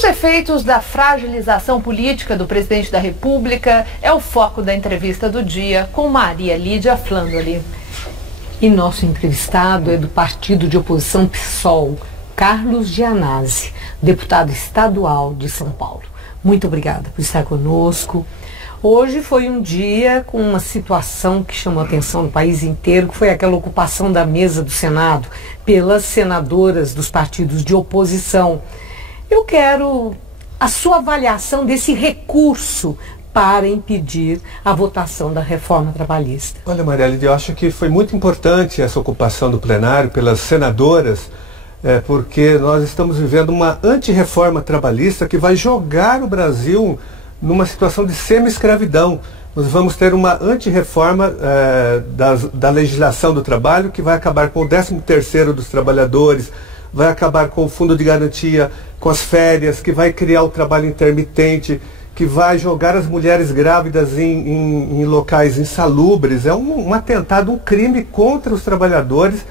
Os efeitos da fragilização política do presidente da República é o foco da entrevista do dia com Maria Lídia Flandoli. E nosso entrevistado é do partido de oposição PSOL, Carlos Gianazzi, deputado estadual de São Paulo. Muito obrigada por estar conosco. Hoje foi um dia com uma situação que chamou a atenção no país inteiro, que foi aquela ocupação da mesa do Senado pelas senadoras dos partidos de oposição. Eu quero a sua avaliação desse recurso para impedir a votação da reforma trabalhista. Olha, Maria Lídia, eu acho que foi muito importante essa ocupação do plenário pelas senadoras, porque nós estamos vivendo uma antirreforma trabalhista que vai jogar o Brasil numa situação de semi-escravidão. Nós vamos ter uma antirreforma da legislação do trabalho que vai acabar com o 13º dos trabalhadores, vai acabar com o fundo de garantia, com as férias, que vai criar o trabalho intermitente, que vai jogar as mulheres grávidas em locais insalubres. É um atentado, um crime contra os trabalhadores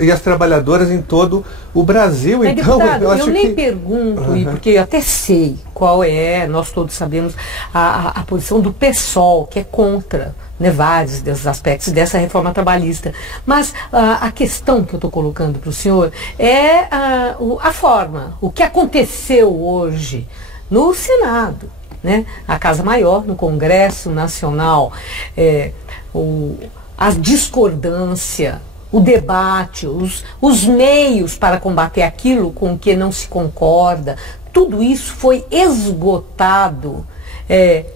e as trabalhadoras em todo o Brasil. Mas, então, deputado, eu nem que... pergunto, porque eu até sei qual é, nós todos sabemos, a posição do PSOL, que é contra, né, vários desses aspectos dessa reforma trabalhista. Mas a questão que eu estou colocando para o senhor é a forma, o que aconteceu hoje no Senado, né, a Casa Maior, no Congresso Nacional, a discordância, o debate, os meios para combater aquilo com que não se concorda, tudo isso foi esgotado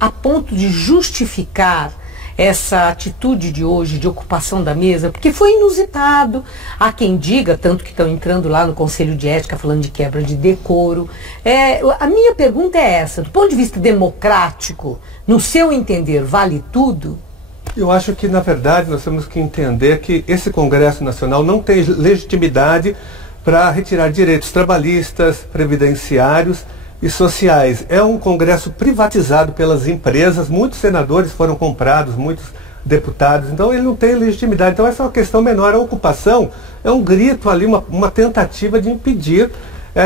a ponto de justificar essa atitude de hoje de ocupação da mesa, porque foi inusitado. Há quem diga, tanto que estão entrando lá no Conselho de Ética falando de quebra de decoro. A minha pergunta é essa: do ponto de vista democrático, no seu entender, vale tudo? Eu acho que, na verdade, nós temos que entender que esse Congresso Nacional não tem legitimidade para retirar direitos trabalhistas, previdenciários e sociais. É um Congresso privatizado pelas empresas, muitos senadores foram comprados, muitos deputados, então ele não tem legitimidade. Então essa é uma questão menor. A ocupação é um grito ali, uma tentativa de impedir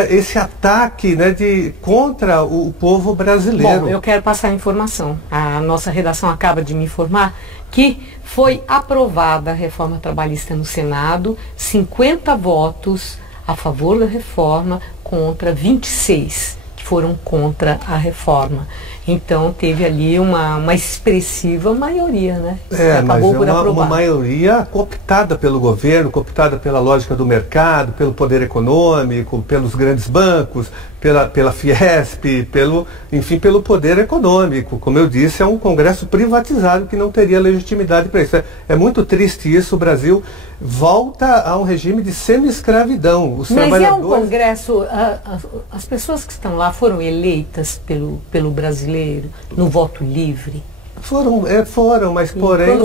esse ataque, né, contra o povo brasileiro. Bom, eu quero passar a informação. A nossa redação acaba de me informar que foi aprovada a reforma trabalhista no Senado, 50 votos a favor da reforma contra 26 que foram contra a reforma. Então teve ali uma expressiva maioria, né? Acabou por aprovar. Uma maioria cooptada pelo governo, cooptada pela lógica do mercado, pelo poder econômico, pelos grandes bancos, pela Fiesp, enfim, pelo poder econômico. Como eu disse, é um Congresso privatizado que não teria legitimidade para isso. É muito triste isso. O Brasil volta a um regime de semi-escravidão. Mas é um Congresso, as pessoas que estão lá foram eleitas pelo brasileiro no voto livre? Foram, mas porém...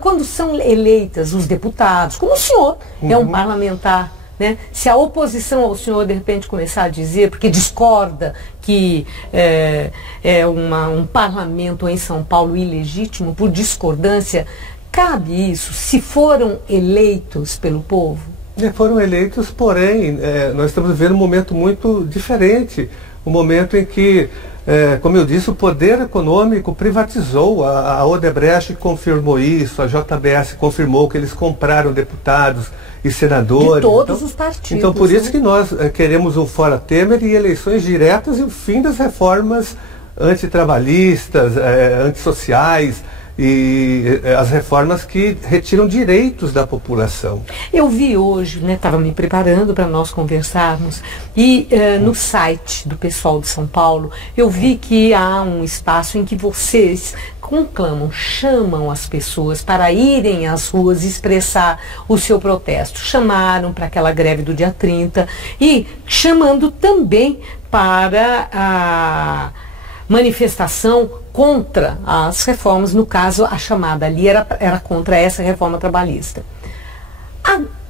Quando são eleitas os deputados, como o senhor é um parlamentar, né? Se a oposição ao senhor de repente começar a dizer, porque discorda que um parlamento em São Paulo ilegítimo por discordância, cabe isso se foram eleitos pelo povo? Foram eleitos, porém, nós estamos vivendo um momento muito diferente. Um momento em que, como eu disse, o poder econômico privatizou. A Odebrecht confirmou isso, a JBS confirmou que eles compraram deputados e senadores. De todos os partidos. Então, por isso que nós queremos um fora Temer e eleições diretas e o fim das reformas antitrabalhistas, antissociais, e as reformas que retiram direitos da população. Eu vi hoje, né, estava me preparando para nós conversarmos, e no site do PSOL de São Paulo, eu vi que há um espaço em que vocês conclamam, chamam as pessoas para irem às ruas expressar o seu protesto. Chamaram para aquela greve do dia 30 e chamando também para a manifestação contra as reformas. No caso, a chamada ali era contra essa reforma trabalhista.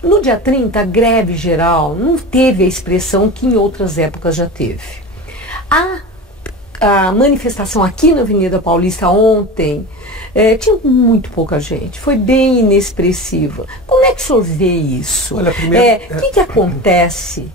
No dia 30, a greve geral não teve a expressão que em outras épocas já teve. A manifestação aqui na Avenida Paulista ontem tinha muito pouca gente, foi bem inexpressiva. Como é que o senhor vê isso? Olha, primeiro, o que acontece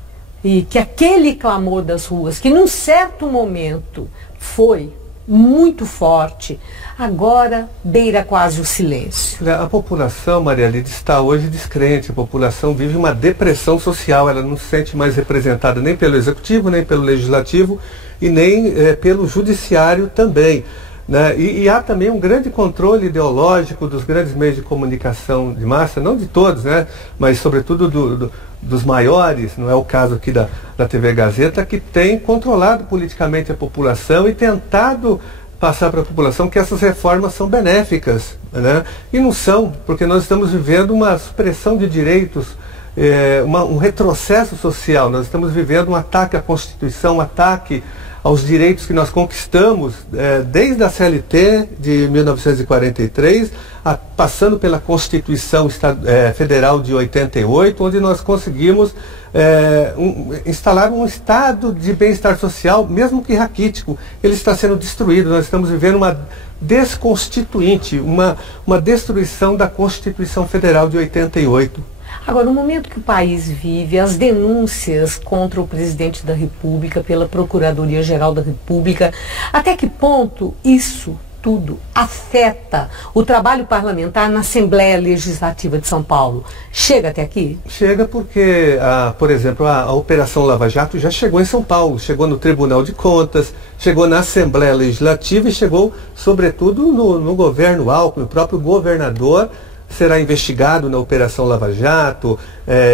e que aquele clamor das ruas, que num certo momento foi muito forte, agora beira quase o silêncio. A população, Maria Lídia, está hoje descrente. A população vive uma depressão social. Ela não se sente mais representada nem pelo executivo, nem pelo legislativo e nem pelo judiciário também, né? E há também um grande controle ideológico dos grandes meios de comunicação de massa, não de todos, né? Mas sobretudo dos maiores, não é o caso aqui da TV Gazeta, que tem controlado politicamente a população e tentado passar para a população que essas reformas são benéficas, né? E não são, porque nós estamos vivendo uma supressão de direitos, um retrocesso social. Nós estamos vivendo um ataque à Constituição, um ataque aos direitos que nós conquistamos desde a CLT de 1943, passando pela Constituição Federal de 88, onde nós conseguimos instalar um estado de bem-estar social, mesmo que raquítico. Ele está sendo destruído. Nós estamos vivendo uma desconstituinte, uma destruição da Constituição Federal de 88. Agora, no momento que o país vive, as denúncias contra o presidente da República pela Procuradoria-Geral da República, até que ponto isso tudo afeta o trabalho parlamentar na Assembleia Legislativa de São Paulo? Chega até aqui? Chega porque, por exemplo, a Operação Lava Jato já chegou em São Paulo, chegou no Tribunal de Contas, chegou na Assembleia Legislativa e chegou, sobretudo, no governo Alckmin. O próprio governador será investigado na Operação Lava Jato,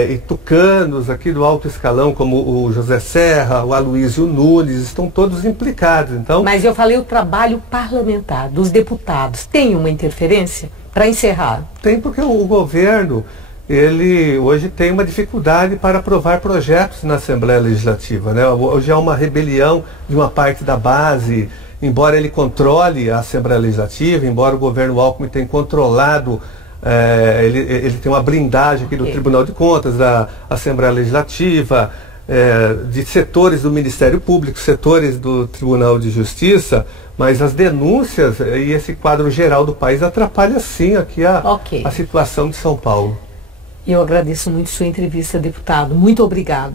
e tucanos aqui do alto escalão, como o José Serra, o Aloysio Nunes, estão todos implicados. Então, mas eu falei o trabalho parlamentar dos deputados. Tem uma interferência? Para encerrar. Tem, porque o governo, ele hoje tem uma dificuldade para aprovar projetos na Assembleia Legislativa, né? Hoje há uma rebelião de uma parte da base, embora ele controle a Assembleia Legislativa, embora o governo Alckmin tenha controlado, ele tem uma blindagem aqui do Tribunal de Contas, da Assembleia Legislativa, de setores do Ministério Público, setores do Tribunal de Justiça, mas as denúncias e esse quadro geral do país atrapalha sim aqui a situação de São Paulo. Eu agradeço muito sua entrevista, deputado. Muito obrigado.